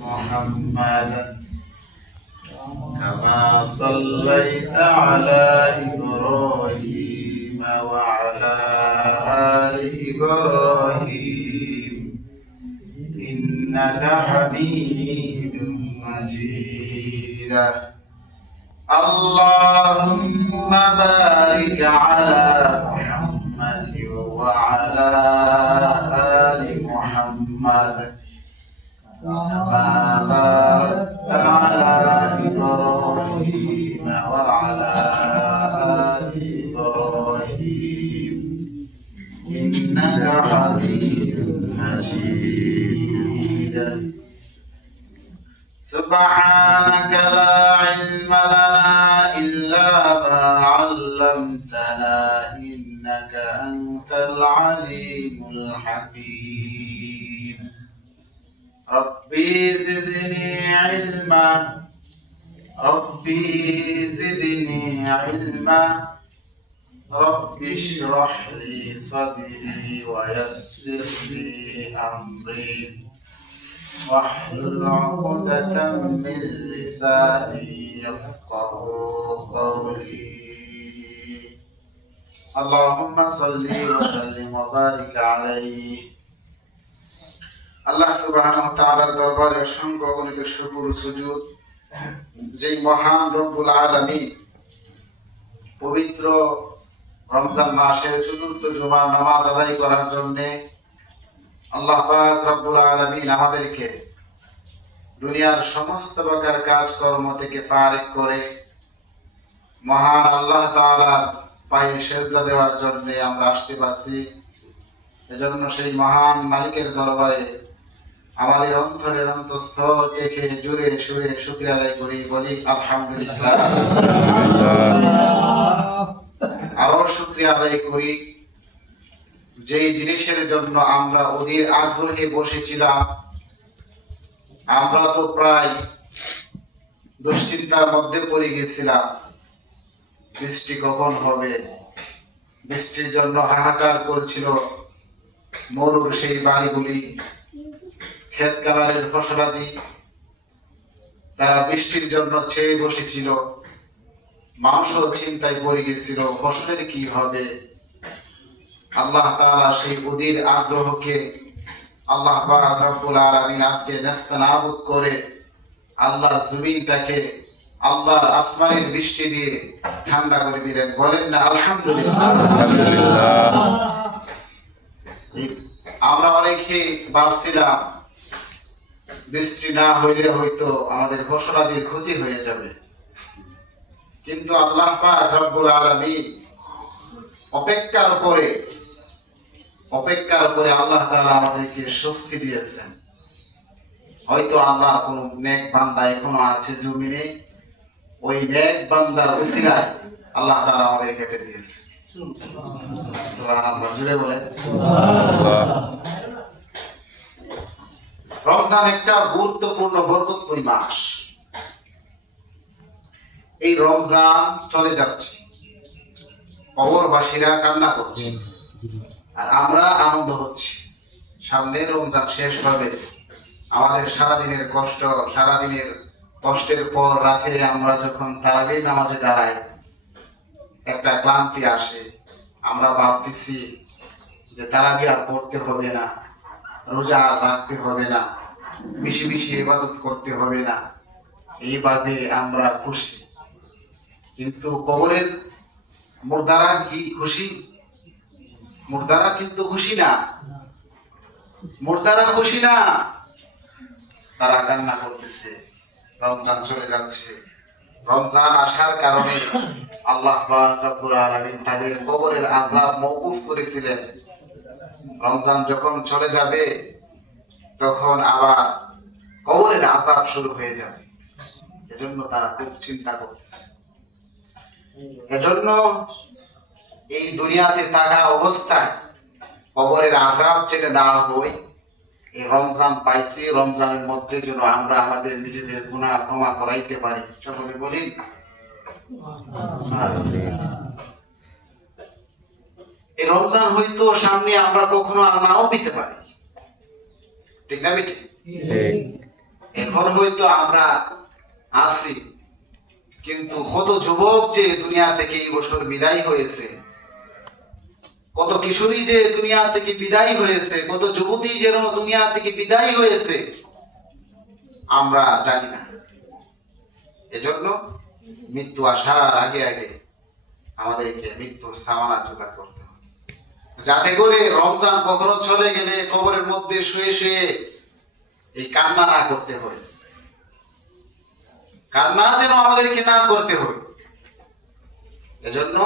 محمد كما صليت على إبراهيم وعلى آل إبراهيم إنك حميد مجيد اللهم بارك على محمد وعلى آل محمد كما باركت على إبراهيم وعلى آل إبراهيم إنك حميد مجيد سبحانك لا علم لنا إلا ما علمتنا إنك أنت العليم الحكيم ربي زدني علما ربي زدني علما رب اشرح لي صدري ويسر لي أمري واحلل عقدة من لساني يفقه قولي اللهم صل وسلم وبارك عليه আল্লাহ সুবহানাহু ওয়া তাআলার দরবারে অসংখ্য অগণিত শুকর ও সুজুদ যেই মহান রব্বুল আলামিন পবিত্র রমজান মাসের চতুর্থ জুমার নামাজ আদায় করার জন্য আল্লাহ পাক রব্বুল আলামিন আমাদেরকে দুনিয়ার সমস্ত প্রকার কাজকর্ম থেকে ফারিগ করে মহান আল্লাহ তাআলার পায়ে সেজদা দেওয়ার জন্য আমরা আসতে পারছি। এজন্য সেই মহান মালিকের দরবারে আমাদের অন্তরের অন্তঃস্থল থেকে জুড়ে সুরে শুকরিয়া আদায় করি, বলি আলহামদুলিল্লাহ। আরো শুকরিয়া আদায় করি যেই জিনিসের জন্য আমরা অধীর আগ্রহে বসেছিলাম, আমরা তো প্রায় দুশ্চিন্তার মধ্যে পড়ে গেছিলাম, বৃষ্টি কখন হবে, বৃষ্টির জন্য হাহাকার করছিল মরুর সেই বাড়িগুলি, ক্ষেত খামারের ফসলাদি তারা বৃষ্টির জন্য চেয়ে বসেছিল, মানুষ চিন্তায় পড়ে গেছিল ফসলের কি হবে। আল্লাহ তাআলা সেই অধীর আগ্রহকে আল্লাহ পাক রব্বুল আলামিন আজকে নেস্তানাবুদ করে আল্লাহ জমিনটাকে আল্লাহর আসমানের বৃষ্টি দিয়ে ঠান্ডা করে দিলেন। বলেন না আলহামদুলিল্লাহ। আমরা অনেকে ভাবছিলাম বৃষ্টি না হইলে হয়তো আমাদের ফসলাদির ক্ষতি হয়ে যাবে, কিন্তু আল্লাহ পাক রব্বুল আলামিন অপেক্ষার পরে আল্লাহ তাআলা আমাদেরকে স্বস্তি দিয়েছেন। হয়তো আল্লাহ কোন নেক বান্দা এখনো আছে জমিনে, ওই নেক বান্দার উসিলায় আল্লাহ তাআলা আমাদের কেটে দিয়েছে। সুবহানাল্লাহ, জুড়ে বলেন সুবহানাল্লাহ। রমজান একটা গুরুত্বপূর্ণ বরকতময় মাস। এই রমজান চলে যাচ্ছে, কবরবাসীরা কান্না করছে আর আমরা আনন্দ হচ্ছি। সামনে রমজান শেষ হবে, আমাদের সারাদিনের কষ্টের পর রাতে আমরা যখন তারাবির নামাজে দাঁড়াই একটা ক্লান্তি আসে, আমরা ভাবতেছি যে তারাবি আর পড়তে হবে না, রোজা আর রাখতে হবে না, বেশি বেশি ইবাদত করতে হবে না, এইভাবে আমরা খুশি। কিন্তু কবরের মুর্দারা কি খুশি? মুর্দারা কিন্তু খুশি না, মুর্দারা খুশি না, তারা কান্না করতেছে। রমজান চলে যাচ্ছে, রমজান আসার কারণে আল্লাহ পাক রব্বুল আলামিন তাদের কবরের আযাব মওকুফ করেছিলেন। রমজান যখন চলে যাবে তখন আবার কবরের আযাব শুরু হয়ে যাবে, এজন্য তারা খুব চিন্তা করতেছে। এজন্য এই দুনিয়াতে থাকা অবস্থায় কবরের আযাব যেন না হয়, এই রমজান পাইছি, রমজানের মধ্যে যেন আমরা আমাদের নিজেদের গুনাহ ক্ষমা করাইতে পারি। সকলে বলি এই রমজান হয়তো সামনে আমরা কখনো আর নাও পেতে পারি, ঠিক না বেটি? এখন হয়তো আমরা আছি, কিন্তু কত যুবক যে দুনিয়া থেকে এই বছর বিদায় হয়েছে, কত কিশোরী যে দুনিয়া থেকে বিদায় হয়েছে, কত যুবতী যেন দুনিয়া থেকে বিদায় হয়েছে, আমরা জানি না। এজন্য মৃত্যু আসার আগে আগে আমাদেরকে মৃত্যুর সামানা জোগাড় করতে হবে, যাতে করে রমজান কখনো চলে গেলে কবরের মধ্যে শুয়ে শুয়ে এই কান্না না করতে হয়, কান্না যেন আমাদেরকে না করতে হয়। এজন্য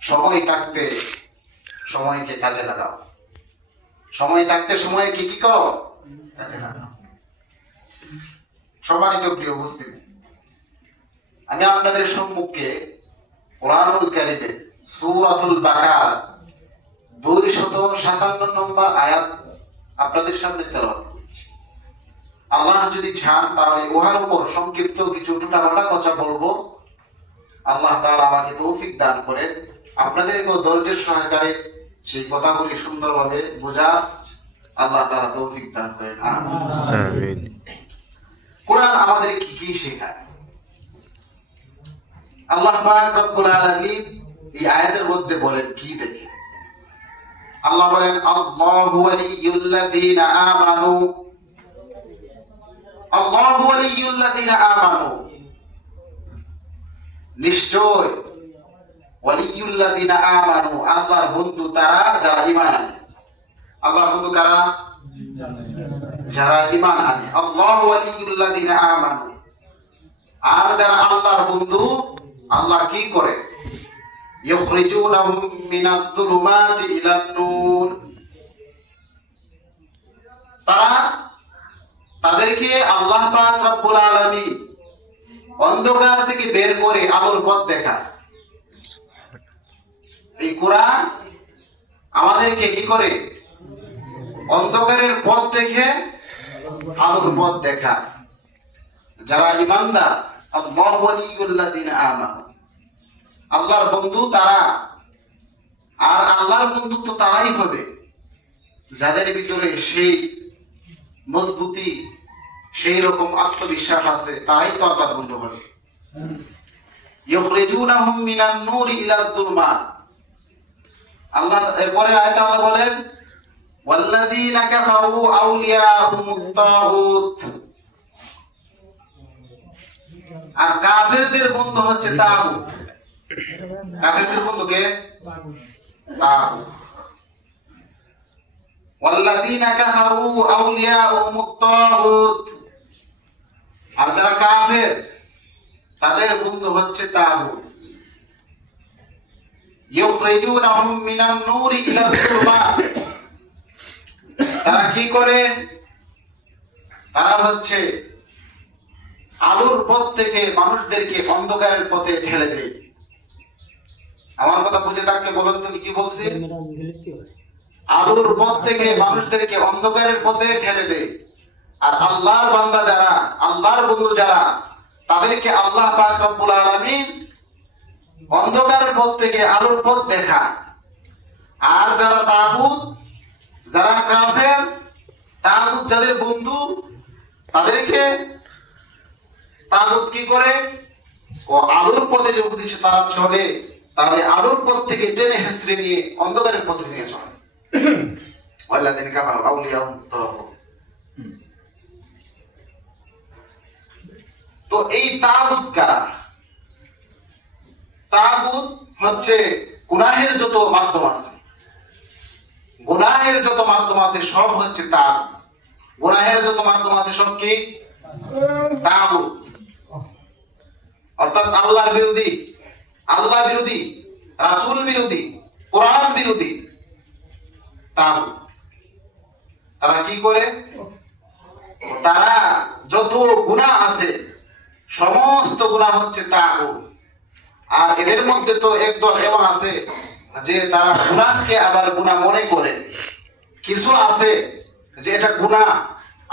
সময় থাকতে সময়কে কাজে লাগাও, সময় থাকতে সময়কে কি করো, কাজে লাগাও। সম্মানিত প্রিয় উপস্থিতি, আমি আপনাদের সম্মুখে কোরআনুল কারীমে সূরাতুল বাকারা 257 নম্বর আয়াত আপনাদের সামনে তেলাওয়াত করছি। আল্লাহ যদি চান তাহলে উহার উপর সংক্ষিপ্ত কিছু ছোটখাটো কথা বলবো। আল্লাহ তাআলা আমাকে তৌফিক দান করেন আপনাদেরকেও ধৈর্যের সহকারে সেই কথাগুলি সুন্দরভাবে বোঝার আল্লাহ তাআলা তৌফিক দান করেন, আমিন। কোরআন আমাদের কি কি শেখায়? আল্লাহ পাক রব্বুল আলামিন এই আয়াতের মধ্যে বলেন কি দেখে? আল্লাহ বলেন, আল্লাহু ওয়ালিয়ুল্লাযীনা আমানু, আল্লাহু ওয়ালিয়ুল্লাযীনা আমানু, নিশ্চয় ওয়ালিয়ুল্লাযীনা আমানু, আল্লাহর বন্ধু তারা যারা ঈমান আনে। আল্লাহর বন্ধু কারা? যারা ঈমান আনে। আল্লাহু ওয়ালিয়ুল্লাযীনা আমানু, আর যারা আল্লাহর বন্ধু, আল্লাহ কি করে? ইখরিজুনাহুম মিনাজ-যুলুমাতি ইলান-নূর, তাদেরকে আল্লাহ পাক রব্বুল আলামিন অন্ধকার থেকে বের করে আলোর পথ দেখায়। এই কোরআন আমাদেরকে কি করে? অন্ধকারের পথ দেখে আলোর পথ দেখায়। যারা ঈমানদার, আল্লাহু ওয়ালিয়ুল্লাযীনা আমানু, আল্লাহর বন্ধু তারা। আর আল্লাহর বন্ধুত্ব তারাই হবে যাদের ভিতরে সেই মজবুতি, সেই রকম আত্মবিশ্বাস আছে, তারাই তো আল্লাহর বন্ধু হবে। ইখরিজুনাহুম মিনান নূরি ইলাজ-যুলমাত। আল্লাহ এরপরে আয়াতে আল্লাহ বলেন, ওয়াল্লাযীনা কাফারু আউলিয়াহুমুত তাগুত, আর কাফেরদের বন্ধু হচ্ছে তাগুত। কাফেরদের বন্ধু কে? তাগুত। ওয়াল্লাযীনা কাফারু আউলিয়াহুমুত তাগুত, আর যারা কাফের তাদের বন্ধু হচ্ছে তাগুত। ইখরিজুনাহুম মিনান নূরি ইলাজ-যুলমাত, তারা কি করে? তারা হচ্ছে আলোর পথ থেকে মানুষদেরকে অন্ধকারের পথে ঠেলে দেয়। আমার কথা বুঝে থাকলে বলেন তো কি বলছি? আলোর পথ থেকে মানুষদেরকে অন্ধকারের পথে ঠেলে দেয়। আর আল্লাহর বান্দা যারা, আল্লাহর বন্ধু যারা, তাদেরকে আল্লাহ পাক রব্বুল আলামিন অন্ধকারের পথ থেকে আলোর পথ দেখায়। আর যারা তাগুত, যারা কাফের, তাগুত যাদের বন্ধু, তাদেরকে তাগুত কি করে? ও আলোর পথে যদি তারা চলে, তাহলে আলোর পথ থেকে টেনে হেসড়ে নিয়ে অন্ধকারের পথে নিয়ে চলে। ওয়াল্লাযীনা কাফারু আউলিয়াহুমুত তাগুত। তো এই তাগুত কারা? তাগুত হচ্ছে গুনাহের যত মাধ্যম আছে, গুনাহের যত মাধ্যম আছে সব হচ্ছে তাগুত। গুনাহের যত মাধ্যম আছে সব কি? তাগুত। অর্থাৎ আল্লাহর বিরোধী, আল্লাহ বিরোধী, রাসূল বিরোধী, কোরআন বিরোধী তাগুত। তারা কি করে? তারা যত গুনাহ আছে সমস্ত গুনাহ হচ্ছে তাগুত। আর এদের মধ্যে তো একদল এমন আছে যে তারা গুনাহকে আবার গুনাহ মনে করে। কিছু আছে যে এটা গুনাহ,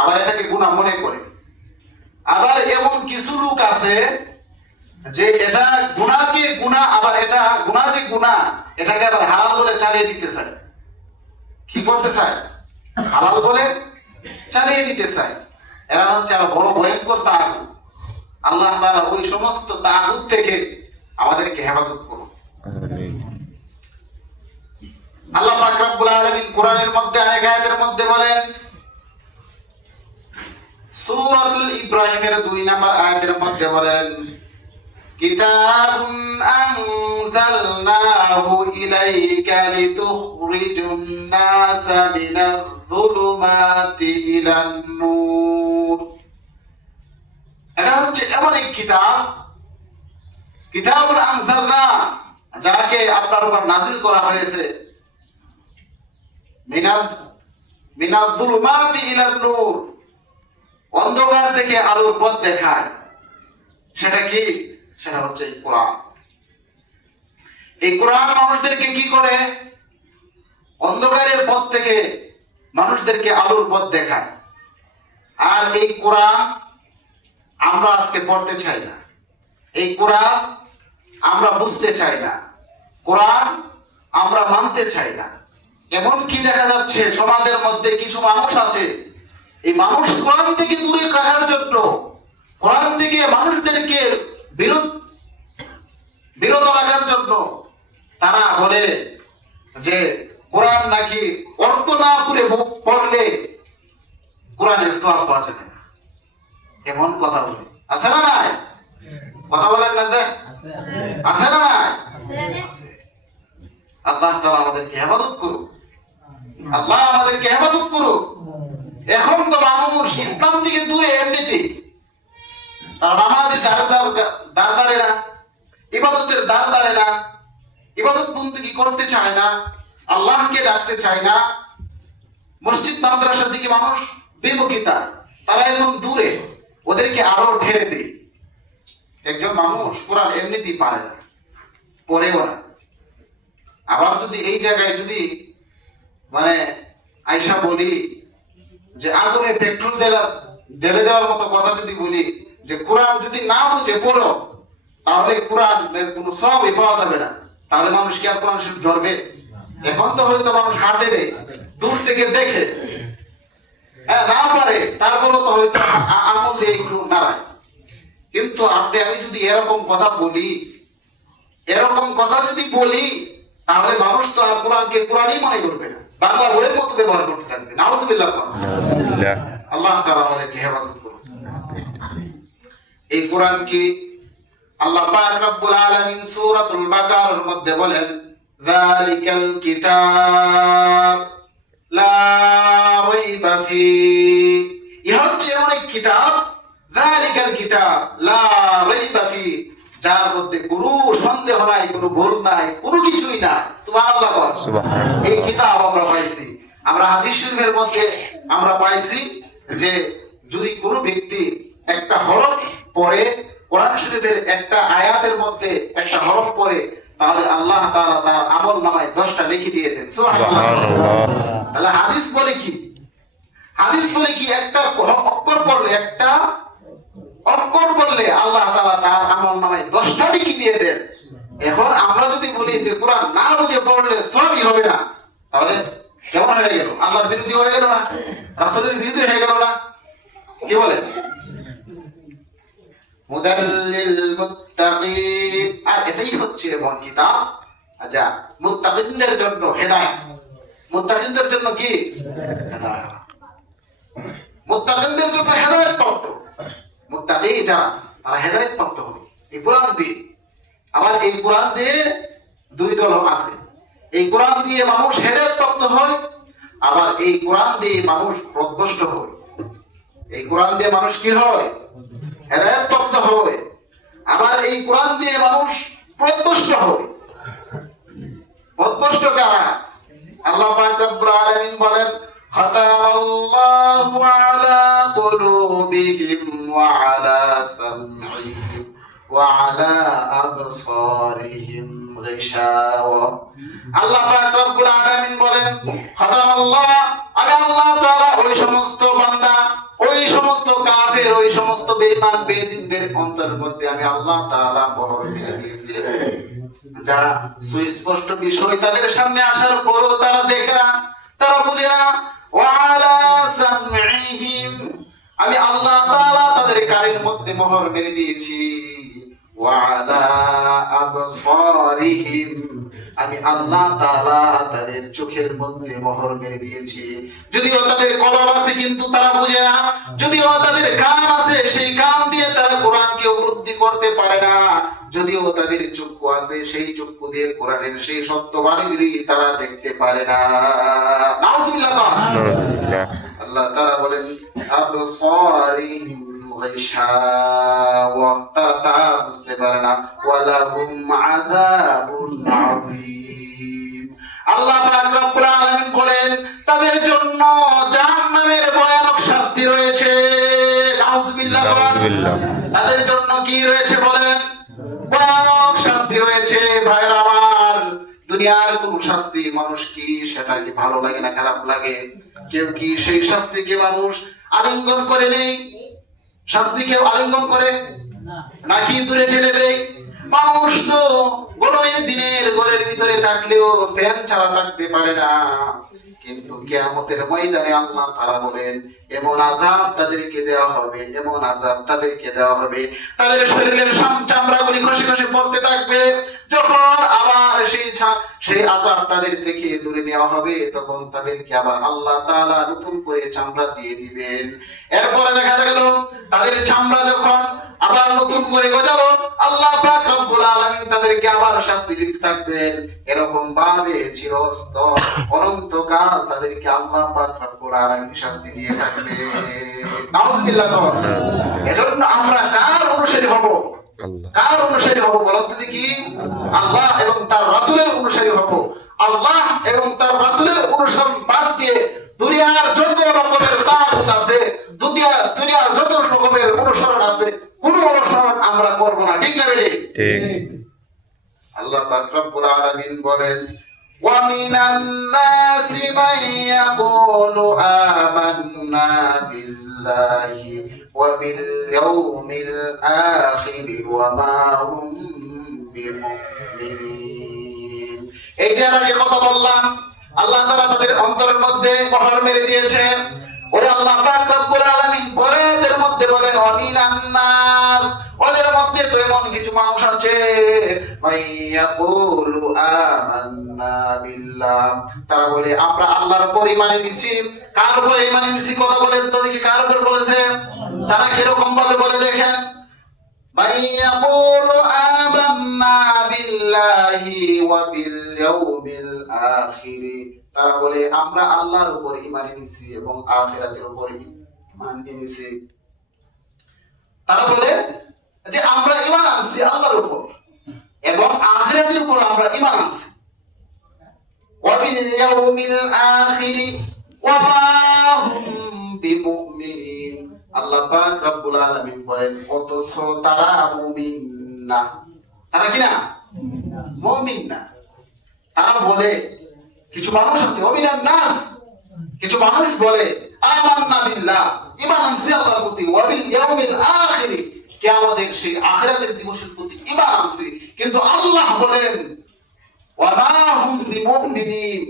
আবার এটাকে গুনাহ মনে করে। আবার এমন কিছু লোক আছে যে এটা গুনাহকে গুনাহ, আবার এটা গুনাহ যে গুনাহ, এটাকে আবার হালাল বলে চালিয়ে দিতে চায়। কি করতে চায়? হালাল বলে চালিয়ে দিতে চায়। এরা হচ্ছে আর বড় ভয়ঙ্কর তাগুত। আল্লাহ তাআলা ওই সমস্ত তাগুত থেকে আমাদেরকে হেফাজত করুন। আমিন। আল্লাহ পাক রব্বুল আলামিন কোরআনের মধ্যে আরেক আয়াতের মধ্যে বলেন, সূরাতুল ইব্রাহিমের 2 নম্বর আয়াতের মধ্যে বলেন, কিতাবুন আনজালনাহু ইলাইকা লিতুখরিজুন নাসা মিনাজ যুলুমাতি ইলান নূর। এটা হচ্ছে এমন এক কিতাব, কিতাবুন আনজালনা, যাকে আপনার উপর নাযিল করা হয়েছে, মিনাজ যুলুমাতি ইলান নূর, অন্ধকার থেকে আলোর পথ দেখায়। সেটা কি? সেটা হচ্ছে এই কোরআন। এই কোরআন মানুষদেরকে কি করে? অন্ধকারের পথ থেকে মানুষদেরকে আলোর পথ দেখায়। আর এই কোরআন আমরা আজকে পড়তে চাই না, এই কোরআন আমরা বুঝতে চাই না, কোরআন আমরা মানতে চাই না। এমন কি দেখা যাচ্ছে সমাজের মধ্যে কিছু মানুষ আছে, এই মানুষ কোরআন থেকে দূরে রাখার জন্য, কোরআন থেকে মানুষদেরকে বিরত রাখার জন্য তারা বলে যে কোরআন নাকি অর্থ না করে পড়লে কোরআনের সওয়াব পাওয়া যাবে না। এমন কথা বলে, আছে না নাই? কথা বলেন না যে আছে না নাই? আল্লাহ তাআলা আমাদেরকে হেফাজত করুক, আল্লাহ আমাদেরকে হেফাজত করুক। এখন তো মানুষ ইসলাম থেকে দূরে এমনিতে, তারা নামাজে দাঁড় দাঁড়ে না, ইবাদতের দাঁড় দাঁড়ে না, ইবাদত বন্দেগী করতে চায় না, আল্লাহকে ডাকতে চায় না। মসজিদ মাদ্রাসার দিকে মানুষ বিমুখিতা, তারা একদম দূরে, ওদেরকে আরো ঢেলে দেয়। একজন মানুষ কোরআন এমনিতেই পারে না, পড়েও না। আবার যদি এই জায়গায় যদি মানে আয়সা বলি যে আগুনে পেট্রোল ঢেলে দেওয়ার মতো কথা যদি বলি, যে কোরআন যদি না বুঝে পড়ো তাহলে কোরআনের কোনো সওয়াবই পাওয়া যাবে না, তাহলে মানুষ কি আর কোরআন শরীফ ধরবে? এখন তো হয়তো মানুষ হাতে দেয়, দূর থেকে দেখে, হ্যাঁ না পারে, তারপরও তো হয়তো আমল দিয়ে একটু নাড়ায়। কিন্তু আমি যদি এরকম কথা বলি, এরকম কথা যদি বলি, তাহলে মানুষ তো আর কোরআনকে কোরআনই মনে করবে না, বাংলা বইয়ের মতো ব্যবহার করতে থাকবে। নাউযুবিল্লাহ। আল্লাহ তাআলা আমাদেরকে হেফাজত করুন। এই কোরআন কি আল্লাহ পাক রব্বুল আলামিন সূরাতুল বাকারার মধ্যে বলেন, যালিকাল কিতাব লা রাইবা ফি, ইহা হচ্ছে এমন এক কিতাব, যালিকাল কিতাব লা রাইবা ফি, যার মধ্যে কোনো সন্দেহ নাই, কোনো ভুল নাই, কোনো কিছুই নাই। সুবহানাল্লাহ। সুবহানাল্লাহ। এই কিতাব আমরা পাইছি, আমরা হাদিস শরীফের মধ্যে আমরা পাইছি যে যদি কোনো ব্যক্তি একটা হরফ পড়ে, কোরআন শরীফের একটা আয়াতের মধ্যে একটা হরফ পড়ে, তাহলে আল্লাহ তাআলা তার আমল নামায় 10টা লিখে দিয়ে দেন। সুবহানাল্লাহ। তাহলে হাদিস বলে কি? হাদিস বলে কি একটা অক্ষর পড়লে, একটা অক্ষর পড়লে আল্লাহ তাআলা তার আমল নামায় 10টা লিখে দিয়ে দেন। এখন আমরা যদি বলি যে কোরআন না বুঝে পড়লে সবই হবে না, তাহলে কেমন হয়ে গেল? আল্লাহর বিরোধী হয়ে গেল না? রাসূলের বিরোধী হয়ে গেল না? কি বলে? মুদাল্লিল মুত্তাকিন, আর এটাই হচ্ছে এমন কিতাব যা মুত্তাকিনদের জন্য হেদায়েত। মুত্তাকিনদের জন্য কি? হেদায়েত। মুত্তাকিনদের জন্য হেদায়েত প্রাপ্ত, মুত্তাকি যারা, তারা হেদায়েত প্রাপ্ত হবে এই কোরআন দিয়ে। আবার এই কোরআন দিয়ে দুই দল আছে, এই কোরআন দিয়ে মানুষ হেদায়েত প্রাপ্ত হয়, আবার এই কোরআন দিয়ে মানুষ পথভ্রষ্ট হয়। এই কোরআন দিয়ে মানুষ কি হয়? হেদায়েত প্রাপ্ত হয়। আবার এই কোরআন দিয়ে মানুষ পথভ্রষ্ট হয়। পথভ্রষ্ট কারা? আল্লাহ পাক রব্বুল আলামিন বলেন, খাতামাল্লাহু আলা কুলুবিহিম ওয়া আলা সামঈহিম ওয়া আলা আবসারিহিম গিশাওয়া। আল্লাহ পাক রব্বুল আলামিন বলেন, খাতামাল্লাহ, আমি আল্লাহ তাআলা ওই সমস্ত বান্দা, ওই সমস্ত কাফের, ওই সমস্ত বেঈমান বেদিনদের অন্তরের মধ্যে আমি আল্লাহ তাআলা মোহর দিয়ে দিয়েছি, যারা সুস্পষ্ট বিষয় তাদের সামনে আসার পরও তারা দেখে না, তারা বুঝে না। ওয়া আলা সামঈহিম, আমি আল্লাহ তাআলা তাদের কানের মধ্যে মোহর মেরে দিয়েছি, ওয়ালা আবসারিহিম, আমি আল্লাহ তাআলা তাদের চোখের মধ্যে মোহর মেরে দিয়েছি। যদিও তাদের কলব আছে কিন্তু তারা বুঝে না, যদিও তাদের কান আছে সেই কান দিয়ে তারা কোরআনকে উপলব্ধি করতে পারে না, যদিও তাদের চক্ষু আছে সেই চক্ষু দিয়ে কোরআনের সেই সত্য বাণীগুলি তারা দেখতে পারে না। নাউজুবিল্লাহ। আল্লাহ তাআলা বলেন আবসারিহিম গায়শাওয়া, তারা বুঝতে পারে না, ওয়ালাহুম আযাবুন আযীম। আল্লাহ পাক রব্বুল আলামিন বলেন তাদের জন্য জাহান্নামের ভয়ানক শাস্তি রয়েছে। নাউজুবিল্লাহ। তাদের জন্য কি রয়েছে বলেন? ভয়ানক শাস্তি রয়েছে। ভাইরা আমার, দুনিয়ার কোন শাস্তি মানুষ কি সেটা কি ভালো লাগে না খারাপ লাগে? কেউ কি সেই শাস্তিকে মানুষ আলিঙ্গন করে নেই? শাস্তি কেউ আলিঙ্গন করে নাকি দূরে ঠেলে দেয়? মানুষ তো গরমের দিনের ঘরের ভিতরে থাকলেও ফ্যান ছাড়া থাকতে পারে না, কিন্তু কিয়ামতের ময়দানে আল্লাহ তাআলা বলেন এমন আযাব তাদেরকে দেওয়া হবে, এমন আযাব তাদেরকে দেওয়া হবে, তাদের শরীরের চামড়াগুলি খসে খসে পড়তে থাকবে। যখন আবার সেই আযাব তাদের থেকে দূরে নেওয়া হবে, তখন তাদেরকে আবার আল্লাহ তাআলা নতুন করে চামড়া দিয়ে দিবেন। এরপরে দেখা গেল তাদের চামড়া যখন আবার নতুন করে গজালো, আল্লাহ পাক রব্বুল আলামিন তাদেরকে আবার শাস্তি দিতে থাকবেন। এরকম ভাবে চিরস্থায়ী অনন্তকাল তাদেরকে আল্লাহ পাক রব্বুল আলামিন শাস্তি দিয়ে থাকবে। নাউজুবিল্লাহ। এজন্য আমরা কার অনুসারী হব? কার অনুসারী হব বলুন তো দেখি? আল্লাহ এবং তার রাসূলের অনুসারী হব। আল্লাহ এবং তার রাসূলের অনুসরণ বাদ দিয়ে দুনিয়ার যত রকমের তাগুত আছে, দুনিয়ার যত রকমের অনুসরণ আছে, কোন অনুসরণ আমরা করব না। ঠিক না বেটি? ঠিক। আল্লাহ পাক রব্বুল আলামিন বলেন ওয়া মিনান নাসি মান ইয়াকুলু আমান্না বিল্লাহি ওয়া বিল ইয়াউমিল আখির ওয়া মা হুম বিমুমিনিন। এই যে আমরা যে কথা বললাম, আল্লাহ তাআলা তাদের অন্তরের মধ্যে মোহর মেরে দিয়েছে। ওই আল্লাহ পাক রব্বুল আলামিন পরে এর মধ্যে বলেন ওয়া মিনান নাস, ওদের মধ্যে তো এমন কিছু মানুষ আছে মাইয়াকুলু আমান্না বিল্লাহ, তারা বলে আমরা আল্লাহর উপর ঈমান এনেছি। কার উপর ঈমান এনেছি কথা বলেন তো দেখি, কার উপর বলেছে? তারা কিরকম ভাবে বলে দেখেন, মাইয়াকুলু আমান্না বিল্লাহি ওয়া বিল ইয়াউমিল আখির, তারা বলে আমরা আল্লাহর উপর ঈমান এনেছি এবং আখিরাতের উপর ঈমান এনেছি। তারা বলে যে আমরা ঈমান আনছি আল্লাহর উপর এবং আখিরাতের উপর আমরা ঈমান আনছি। ওয়া বিল ইয়াউমিল আখির ওয়া মা হুম বিমুমিনিন, আল্লাহ পাক রব্বুল আলামিন বলেন অথচ তারা মুমিন না। তারা কি না? মুমিন না। তারা বলে কিছু মানুষ আছে ওমিনান নাস, কিছু মানুষ বলে আমান্না বিল্লাহ, ঈমান আনছি আল্লাহর প্রতি, ওয়া বিল ইয়াউমিল আখির, কিয়ামতের সেই আখিরাতের দিবসের প্রতি ঈমান আনছি, কিন্তু আল্লাহ বলেন ওয়া মা হুম বিমুমিনিন,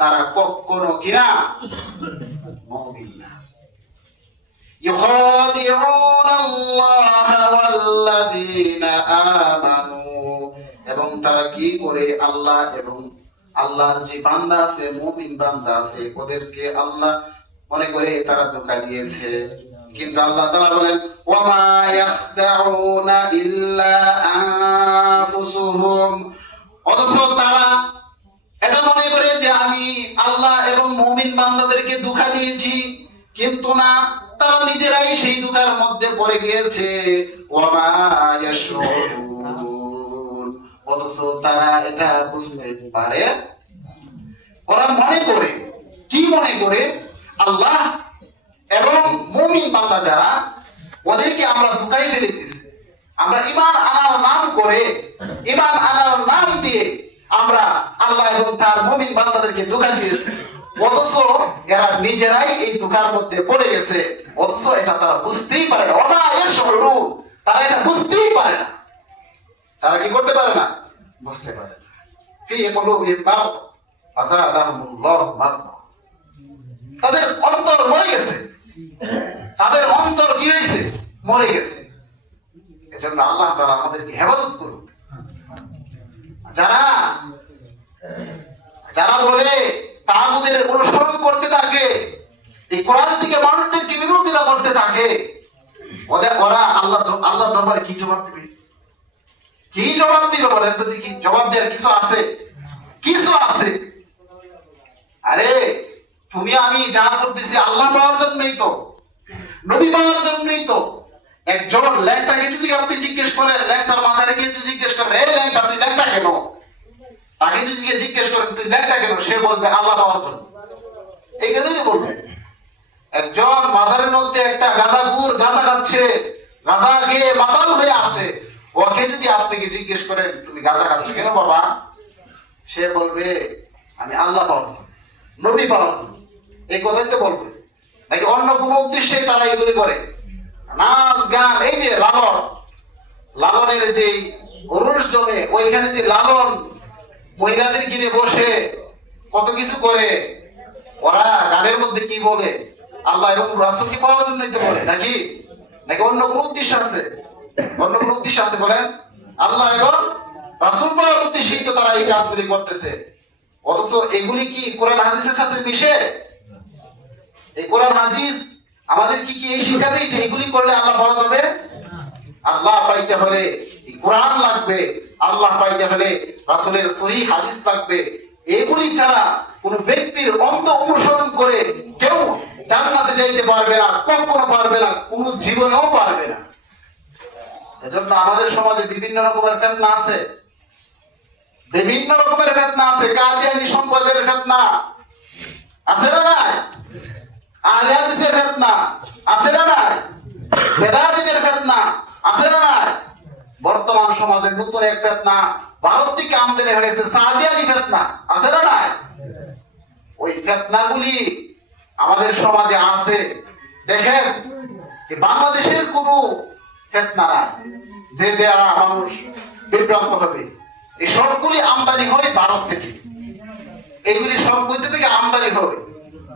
তারা কখনো কিনা মুমিন না। ইউখাদিউনা আল্লাহ ওয়াল্লাযীনা আমানু, এবং তারা কি করে আল্লাহ এবং আল্লাহর যে বান্দা আছে, মুমিন বান্দা আছে, ওদেরকে আল্লাহ মনে করে তারা ধোঁকা দিয়েছে। কিন্তু আল্লাহ তাআলা বলেন ওয়া মা ইয়াখদাউনা ইল্লা আনফুসুহুম, অথচ তারা এটা মনে করে যে আমি আল্লাহ এবং মুমিন বান্দাদেরকে ধোঁকা দিয়েছি, কিন্তু না, তারা নিজেরাই সেই ধোঁকার মধ্যে পড়ে গিয়েছে। ওয়া মা ইয়াশউরুন, অথচ তারা এটা বুঝতে পারে। ওরা মনে করে, কি মনে করে? আল্লাহ এবং মুমিন বান্দা যারা, ওদেরকে আমরা ধোঁকায় ফেলে দিয়েছি। আমরা ঈমান আনার নাম করে, ঈমান আনার নাম দিয়ে আমরা আল্লাহ এবং তার মুমিন বান্দাদেরকে ধোঁকা দিয়েছি, অথচ এরা নিজেরাই এই ধোঁকার মধ্যে পড়ে গেছে। অথচ এটা তারা বুঝতেই পারে না। ওয়া ইয়াশউরুন, তারা এটা বুঝতেই পারে না। তারা কি করতে পারে না? বুঝতে পারে না। ফি কুলুবিহিম মারদ ফাযাদাহুমুল্লাহু মারদ, তাদের অন্তর মরে গেছে, তাদের অন্তর কি হয়েছে? মরে গেছে। এজন্য আল্লাহ তাআলা আমাদেরকে হেফাজত করুন। যারা যারা বলে তাগুতের অনুসরণ করতে থাকে, এই কোরআন থেকে মানুষদেরকে বিমুখিতা করতে থাকে, ওরা আল্লাহর দরবারে কি জবাব দিবে? কি জবাব দিবে বলেন তো দেখি? জবাব দেওয়ার কিছু আছে? কিছু আছে? আরে তুমি আমি যা করতেছি আল্লাহ পাওয়ার জন্যই তো, নবী পাওয়ার জন্যই তো। একজন ল্যাংটাকে যদি আপনি জিজ্ঞেস করেন, ল্যাংটার মাঝারে গিয়ে যদি জিজ্ঞেস করেন, এই ল্যাংটা তুই ল্যাংটা কেন, তাকে যদি জিজ্ঞেস করেন তুই ল্যাংটা কেন, সে বলবে আল্লাহ পাওয়ার জন্য। এই কথাই বলবে। একজন মাজারের মধ্যে একটা গাঁজাখুর গাঁজা খাচ্ছে, গাঁজা খেয়ে মাতাল হয়ে আছে, ওকে যদি আপনাকে জিজ্ঞেস করেন তুমি গাঁজা খাচ্ছ কেন বাবা, সে বলবে আমি আল্লাহ পাওয়ার জন্য, নবী পাওয়ার জন্য। এই কথাই তো বলবে। নাকি অন্য কোনো উদ্দেশ্যে তারা এগুলি করে? নাচ গান, এই যে লালনের যে অরুষ জমে, ওইখানে যে লালন মহিলাদের কিনে বসে কত কিছু করে, ওরা গানের মধ্যে কি বলে? আল্লাহ এবং রাসূলকে পাওয়ার জন্যই তো বলে, নাকি নাকি অন্য কোনো উদ্দেশ্য আছে? অন্য কোনো উদ্দেশ্য আছে বলেন? আল্লাহ এবং রাসূল পাওয়ার উদ্দেশ্যেই তো তারা এই কাজগুলি করতেছে। অথচ এগুলি কি কোরআন হাদিসের সাথে মিশে? এই কোরআন হাদিস আমাদের কি এই শিক্ষা দেয় যে এগুলি করলে আল্লাহ পাওয়া যাবে? আল্লাহ পাইতে হলে কোরআন লাগবে, আল্লাহ পাইতে হলে রাসূলের সহিহ হাদিস লাগবে। এগুলি ছাড়া কোন ব্যক্তির অন্ত অনুসরণ করে কেউ জান্নাতে যাইতে পারবে না, কখনো পারবে না, কোন জীবনেও পারবে না। এজন্য আমাদের সমাজে বিভিন্ন রকমের ফিতনা আছে, বিভিন্ন রকমের ফিতনা আছে। কাদিয়ানী সম্প্রদায়ের ফিতনা আছে না নাই? আহলে হাদিসের ফিতনা আছে না নাই? বেদাতীদের ফিতনা আছে না নাই? বর্তমান সমাজে নতুন এক ফিতনা ভারত থেকে আমদানি হয়েছে, সাদিয়ানী ফিতনা আছে না নাই? ওই ফিতনাগুলি আমাদের সমাজে আছে। দেখেন, বাংলাদেশের কোনো ফিতনা নাই যে দ্বারা মানুষ বিভ্রান্ত হবে। এই সবগুলি আমদানি হয় ভারত থেকে। এগুলি সব বইতে থেকে আমদানি হয়,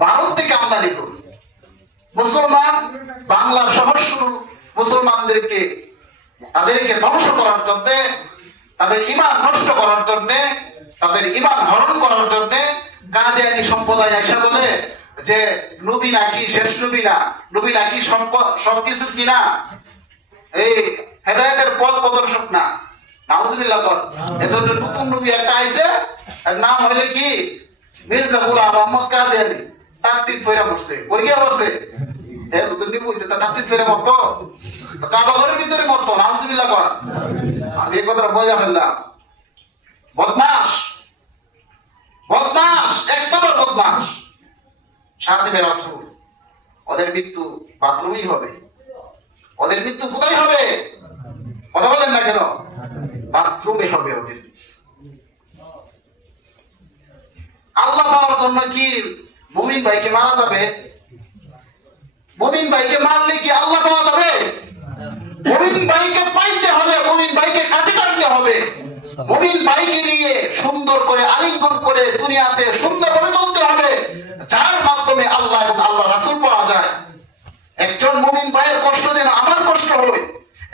ভারত থেকে আমদানি হয়। মুসলমান বাংলার সহস্র মুসলমানদেরকে তাদেরকে ধ্বংস করার জন্য, তাদের ঈমান নষ্ট করার জন্য, তাদের ঈমান হরণ করার জন্য কাদিয়ানী সম্প্রদায় এসে বলে যে নবী নাকি শেষ নবী না, নবী নাকি সবকিছু কিনা, এই হেদায়েতের পথ প্রদর্শক না। নাউজুবিল্লাহ কর। এজন্য নতুন নবী একটা আইছে, এর নাম হইলে কি মির্জা গোলাম মোহাম্মদ কাদিয়ানী। টাকটিক ফেরা পড়ছে, কই গিয়া পড়ছে? হ্যাঁ, যদি নিবো তা টাকটিক ফেরা মরতো, কাবা ঘরের ভিতরে মরতো। নাউজুবিল্লাহ কর। আমি এই কথাটা বোঝা ফেললাম। বদমাস, বদমাস, এক নম্বর বদমাস। সাথে রাসূল, ওদের মৃত্যু বাথরুমেই হবে। ওদের মৃত্যু কোথায় হবে? কথা বলেন না কেন? বাথরুমে হবে ওদের। আল্লাহ পাওয়ার জন্য কি মুমিন ভাইকে মারা যাবে? মুমিন ভাইকে মারলে কি আল্লাহ পাওয়া যাবে? মুমিন ভাইকে পাইতে হলে মুমিন ভাইকে কাছে টানতে হবে। মুমিন ভাইকে নিয়ে সুন্দর করে আলিঙ্গন করে দুনিয়াতে সুন্দরভাবে চলতে হবে, যার মাধ্যমে আল্লাহ এবং আল্লাহ রাসূল পাওয়া যায়। একজন মুমিন ভাইয়ের কষ্ট যেন আমার কষ্ট হয়,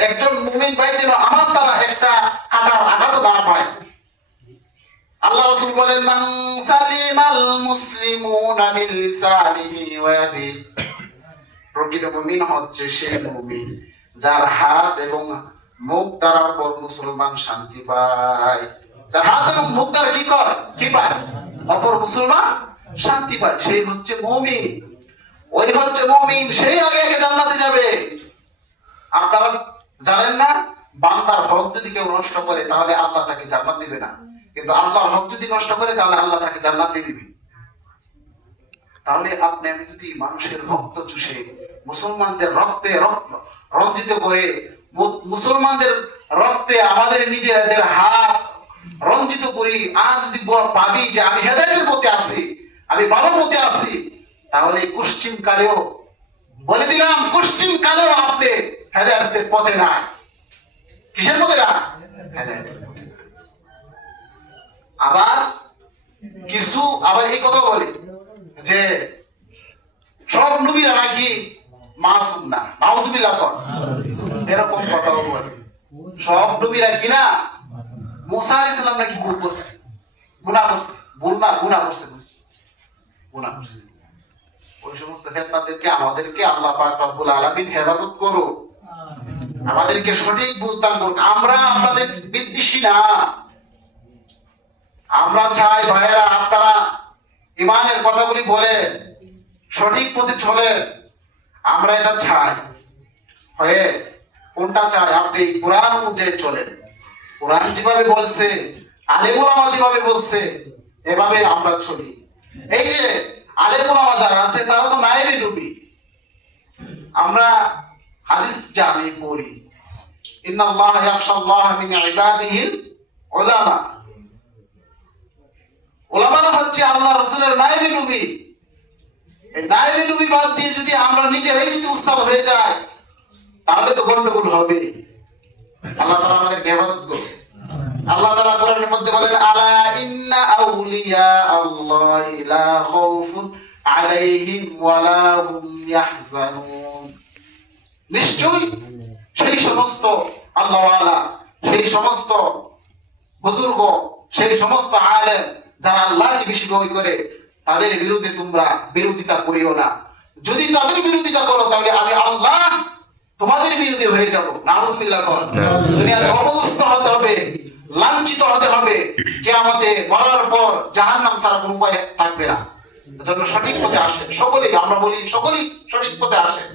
একজন মুমিন ভাই যেন আমার দ্বারা একটা কাটার আঘাত না পায়। আল্লাহ রাসূল বলেন, মান সালিমাল মুসলিমুনা মিন লিসানিহি ওয়া ইয়াদিহি। প্রকৃত মুমিন হচ্ছে সেই মুমিন যার হাত এবং মুখ দ্বারা অপর মুসলমান শান্তি পায়। যার হাত এবং মুখ দ্বারা কি পায়? অপর মুসলমান শান্তি পায়। সেই হচ্ছে মুমিন। ওই হচ্ছে মুমিন, সেই আগে আগে জান্নাতে যাবে। আপনারা জানেন না, বান্দার হক যদি কেউ নষ্ট করে তাহলে আল্লাহ তাকে জান্নাত দিবে না, কিন্তু আল্লাহর হক যদি নষ্ট করে তাহলে আল্লাহ তাকে জান্নাত দিয়ে দিবে। তাহলে আপনি আমি যদি মানুষের রক্ত চুষে, মুসলমানদের রক্তে রঞ্জিত করে, মুসলমানদের রক্তে আমাদের নিজেদের হাত রঞ্জিত করি, আর যদি ভাবি যে আমি হেদায়েতের পথে আছি, আমি ভালো পথে আছি, তাহলে পশ্চিম কালেও বলে দিলাম, পশ্চিম কালেও আপনি হেদায়েতের পথে নাই। কিসের পথে না? হেদায়েতের পথে। আবার এই কথা বলে যে সব নবীরা নাকি মাসুম না, নাউজুবিল্লাহ কর, এরকম কথা বলে। সব নবীরা কিনা মুসা আলাইহিস সালাম নাকি ভুল করছে, গুনাহ করছে, ভুল না গুনাহ করছে, গুনাহ করছে। ওই সমস্ত ফেতনাদেরকে আমাদেরকে আল্লাহ পাক রব্বুল আলামিন হেফাজত করো, আমাদেরকে সঠিক বুঝদান করুন। আমরা আপনাদের বিদ্বেষী না, আমরা চাই ভাইয়েরা আপনারা ইমানের কথাগুলি বলে সঠিক পথে চলে, আমরা এটা চাই। হয়ে কোনটা চাই? আপনি কোরআন অনুযায়ী চলেন, কোরআন যেভাবে বলছে, আলেম ওলামা যেভাবে বলছে, এভাবে আমরা চলি। এই যে আলেম ওলামা যারা আছে তারা তো নায়েবে নবী, আমরা হাদিস জানি পড়ি, ইন্নাল্লাহ ইয়াখশাল্লাহ মিন ইবাদিহিল উলামা। উলামারা হচ্ছে আল্লাহ রাসূলের নায়েবে নবী। এই নায়েবে নবী বাদ দিয়ে যদি আমরা নিজেরাই যদি উস্তাদ হয়ে যাই তাহলে তো গন্ডগোল হবে। আল্লাহ তাআলা আমাদের হেফাজত করুন। আল্লাহ তাআলা কোরআনের মধ্যে বলেন, আলা ইন্না আউলিয়া আল্লাহি লা খাউফুন আলাইহিম ওয়া লা হুম ইয়াহজানুন। নিশ্চয়ই সেই সমস্ত আল্লাহওয়ালা, সেই সমস্ত বুজুর্গ, সেই সমস্ত আলেম যারা আল্লাহকে বেশি ভয় করে, তাদের বিরুদ্ধে তোমরা বিরোধিতা করিও না। যদি তাদের বিরোধিতা করো তাহলে আমি আল্লাহ তোমাদের বিরুদ্ধে হয়ে যাব। নাউজুবিল্লাহ কর। দুনিয়াতে অবস্থা হতে হবে, লাঞ্ছিত হতে হবে, কিয়ামতে মরার পর জাহান্নাম ছাড়া কোনো উপায় থাকবে না। এজন্য সঠিক পথে আসেন সকলেই, আমরা বলি সকলেই সঠিক পথে আসেন,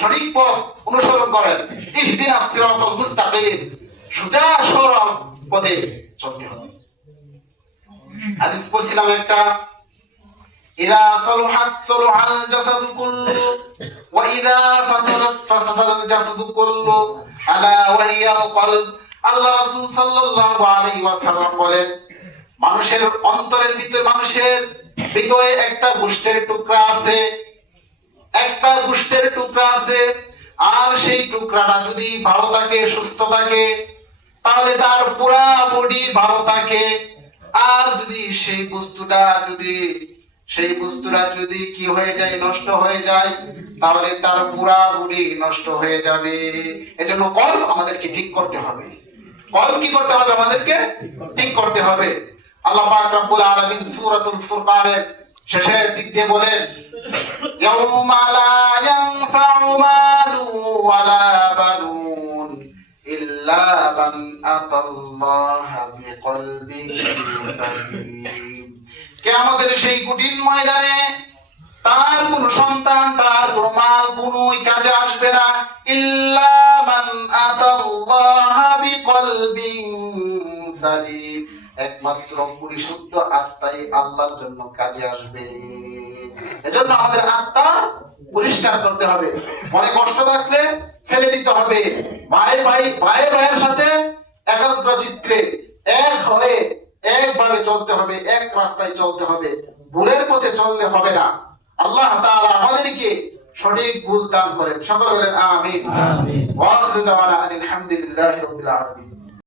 সঠিক পথ অনুসরণ করেন। ইহদিনাস সিরাতাল মুস্তাকিম, সোজা সরল পথে চলতে হবে। হাদিস পড়ছিলাম একটা, ইযা সালুহাত সালুহাল জাসাদু কুল্লু ওয়া ইযা ফাসাদাত ফাসাদাল জাসাদু কুল্লু আলা ওয়া হিয়াল কলব। আল্লাহ রাসূল সাল্লাল্লাহু আলাইহি ওয়াসাল্লাম বলেন, মানুষের অন্তরের ভিতরে, মানুষের ভিতরে একটা গোশতের টুকরা আছে, একটা গোশতের টুকরা আছে, আর সেই টুকরাটা যদি ভালো থাকে, সুস্থ থাকে, তাহলে তার পুরা বডি ভালো থাকে। আর যদি সেই বস্তুটা যদি কি হয়ে যায়, নষ্ট হয়ে যায়, তাহলে তার পুরা বডি নষ্ট হয়ে যাবে। এজন্য কলব আমাদেরকে ঠিক করতে হবে। কলব কি করতে হবে? আমাদেরকে ঠিক করতে হবে। আল্লাহ পাক রব্বুল আলামিন সূরাতুল ফুরকানের শেষের দিক দিয়ে বলেন, ইয়াউমা লা ইয়ানফাউ মালু ওয়ালা বানুন ইল্লা মান আতাল্লাহা বিকলবিন সালিম। কিয়ামতের সেই কঠিন ময়দানে তার কোনো সন্তান, তার কোনো মাল কোনোই কাজে আসবে না, ইল্লা মান আতাল্লাহা বিকলবিন সালিম, একমাত্র পরিশুদ্ধ আত্মাই আল্লাহর জন্য কাজে আসবে। এজন্য আমাদের আত্মা পরিষ্কার করতে হবে। মনে কষ্ট থাকলে ফেলে দিতে হবে। ভাইয়ের সাথে একাগ্র চিত্রে এক হয়ে একভাবে চলতে হবে, এক রাস্তায় চলতে হবে, ভুলের পথে চললে হবে না। আল্লাহ তাআলা আমাদেরকে সঠিক বুঝ দান করেন। সকলে বলেন আমিন। ওয়া আখিরু দাওয়ানা আলহামদুলিল্লাহি রাব্বিল আলামিন।